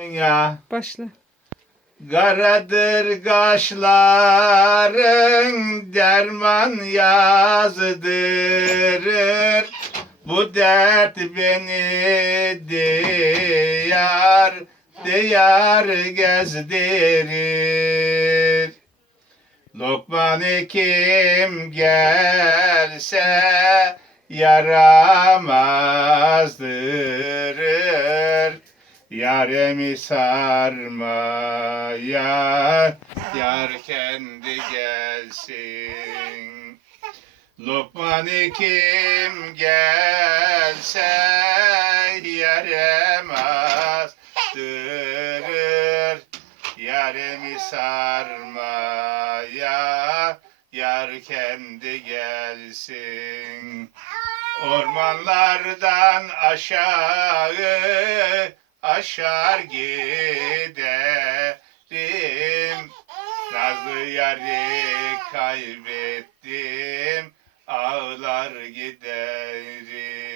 ya. Başla. Karadır kaşların derman yazdırır. Bu dert beni diyar diyar gezdirir. Lokman kim gelse yaramazdırır. Yaremi sarmaya yar kendi gelsin. Lokman kim gelse yaremazdırır. Yaremi sarmaya yar kendi gelsin. Ormanlardan aşağı aşar giderim. Nazlı yari kaybettim, ağlar giderim.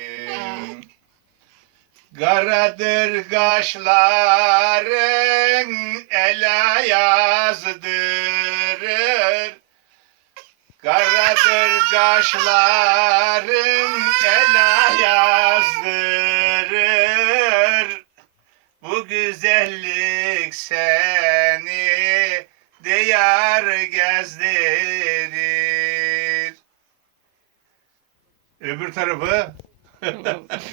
Karadır kaşların ela yazdırır. Karadır kaşların ela yazdırır. Bu güzellik seni diyar gezdirir. Öbür tarafı